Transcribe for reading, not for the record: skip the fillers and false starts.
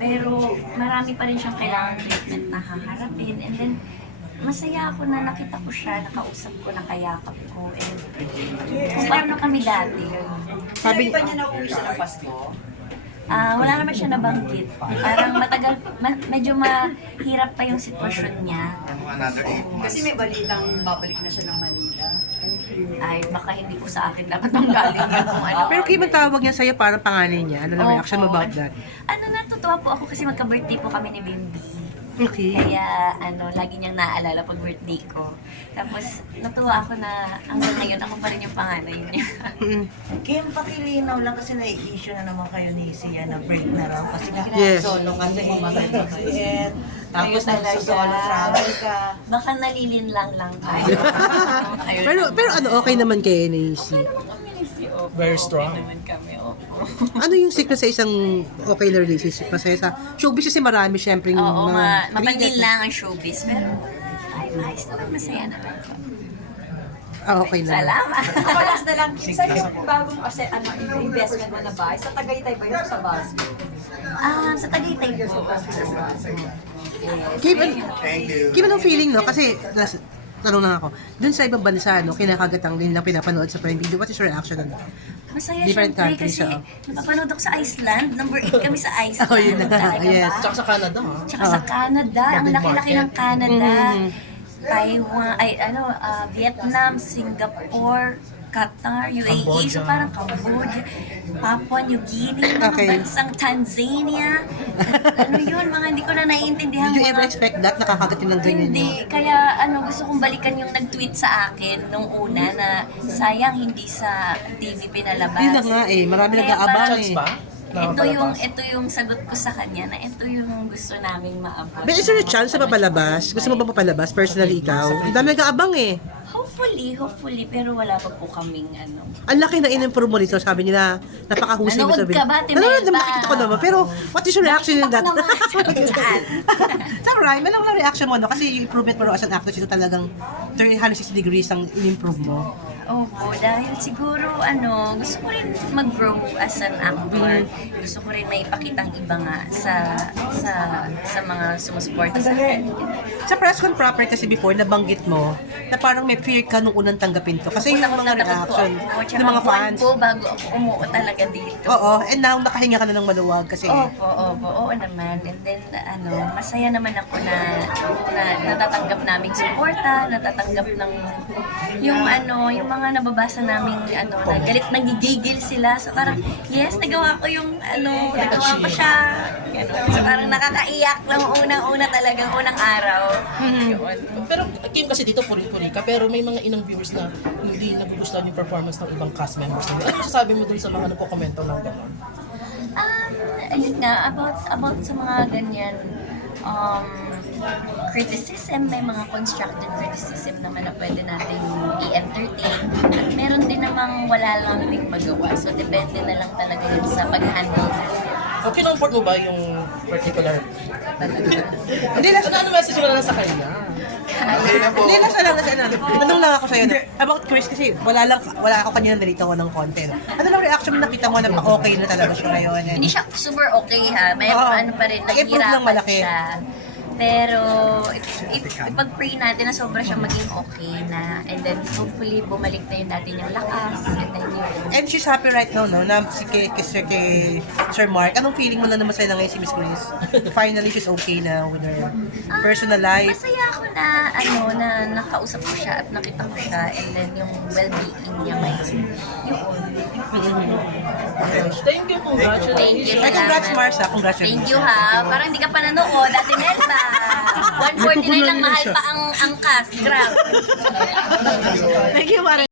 Pero marami pa rin siyang kailangan treatment na haharapin. And then, masaya ako na nakita ko siya, nakausap ko, nakayakap ko. And kung paano kami dati. Sabi ba niya na uwi siya ng Pasko? Wala naman siya nabanggit. Parang matagal, medyo mahirap pa yung sitwasyon niya. Kasi may balitang babalik na siya ng Manila. Ay, baka hindi po sa akin dapat ang galing yun kung ano. Pero kung ibang tawag niya sa'yo, parang panganay niya. Ano na reaction mo about that? Natutuwa po ako kasi magka-birthday po kami ni Bimbi. Okay. Kaya, lagi niyang naaalala pag birthday ko. Tapos, natuwa ako na hanggang ngayon, ako pa rin yung panganay niya. Kim, pakilinaw lang kasi na-issue na naman kayo ni Sia na break na raw. Kasi nga, Yes. solo kasi kumakain. Tapos Ayun talaga. nagsusolo travel ka. Baka nalilinlang lang tayo. Pero ano, okay naman kay Nancy. Very strong. Okay naman kami, opo. Ano yung secret sa isang okay na relationship? Masaya sa showbiz kasi marami syempre yung Oo, mga mapangin lang ang showbiz. Pero, ay, maayos naman, masaya naman ko. okay na. Salamat. Ako last na lang, Kim, saan yung bagong investment mo na ba? Sa Tagaytay ba yun sa Basco? Sa Tagaytay po. Kim, anong feeling, no? Kasi, tanong lang ako, dun sa ibang bansa, no, kinakagatang din na pinapanood sa Prime Video, what is your reaction on that? Masaya Different syempre countries, kasi napapanood ako sa Iceland. Number 8 kami sa Iceland. Oh, yun na. Talaga Yes. ba? Tsaka sa Canada, ha? Tsaka sa Canada. Ang Big laki-laki market. ng Canada. Taiwan, Vietnam, Singapore, Qatar, UAE, Cambodia. so parang Cambodia, Papua New Guinea, mga Okay. bansang Tanzania. Ano yun, mga hindi ko na naiintindihan. Did you ever mga- expect that? Nakakagatin ng ganyan, no? Hindi, kaya gusto kong balikan yung nag-tweet sa akin nung una na sayang hindi sa TV pinalabas. Yun na nga eh, marami Kaya nag-aabang parang- Chance ba? Ito yung sagot ko sa kanya na ito yung gusto naming maabot. But is there a chance na papalabas? Gusto mo ba papalabas? Personally, ikaw? Ang dami nag-aabang eh. Hopefully, pero wala pa po kaming Ang laki na in-improve mo nito. Sabi nila, napakahusay mo Nanood sabi. ka ba, Timel? Nanood na makikita ko naman. Pero, what is your reaction in that? Saan? Sa Ryan, ano lang reaction mo, no? Kasi yung improvement mo as an actress, ito talagang 360 degrees ang in-improve mo. Opo, dahil siguro gusto ko rin mag-grow as an actor. Gusto ko rin may ipakitang iba nga sa mga sumusuporta sa akin. Sa press con proper kasi before, nabanggit mo na parang may fear ka nung unang tanggapin to. Kasi yung mga reaction ng mga fans. Po bago ako umuo talaga dito. Oo, and now nakahinga ka na ng maluwag kasi. Oo naman. And then, masaya naman ako na natatanggap naming suporta, natatanggap ng yung mga nababasa naming na galit, nagigigil sila. So parang, yes, nagawa ko yung nagawa ko siya. Ganun. So parang nakakaiyak lang unang-una talagang unang araw. Yun. Pero Kim, kasi dito puri-puri ka, pero may mga inang viewers na hindi nagugustuhan yung performance ng ibang cast members nila. Ano masasabi mo dun sa mga nagko-komento ng gano'n? Ayun nga, about sa mga ganyan, criticism, may mga constructive criticism naman na pwede natin i-entertain. At meron din namang wala lang ding magawa. So, depende na lang talaga yun sa pag-handle natin. O kinomfort mo ba yung particular? Hindi lang, Ano message mo na lang sa kanya? hindi lang sa lang kasi tanong lang ako sa'yo na, about Chris kasi wala ako kanina nalito ko ng content. Ano lang reaction mo nakita mo na okay na talaga siya ngayon? Hindi siya super okay ha. May Oo. pa rin, Nag-improve lang naghihirapan malaki. siya. Pero, ipag-pray natin na sobra siyang maging okay na. And then, hopefully, bumalik na yun natin yung lakas. And then, yun. And she's happy right now, no? Na si kay Sir Mark. Anong feeling mo na naman sa'yo na ngayon si Miss Chris? Finally, she's okay na with her personal life. Masaya ako na nakausap ko siya at nakita ko siya. And then, yung well-being niya ngayon. Yun. Thank you, congratulations. Thank you. Ay, congrats, Mars, ha? Congratulations. Thank you ha. Parang hindi ka pa nanood. Dati Melba. 149 lang mahal pa ang cast. Grabe. Thank you, Mars.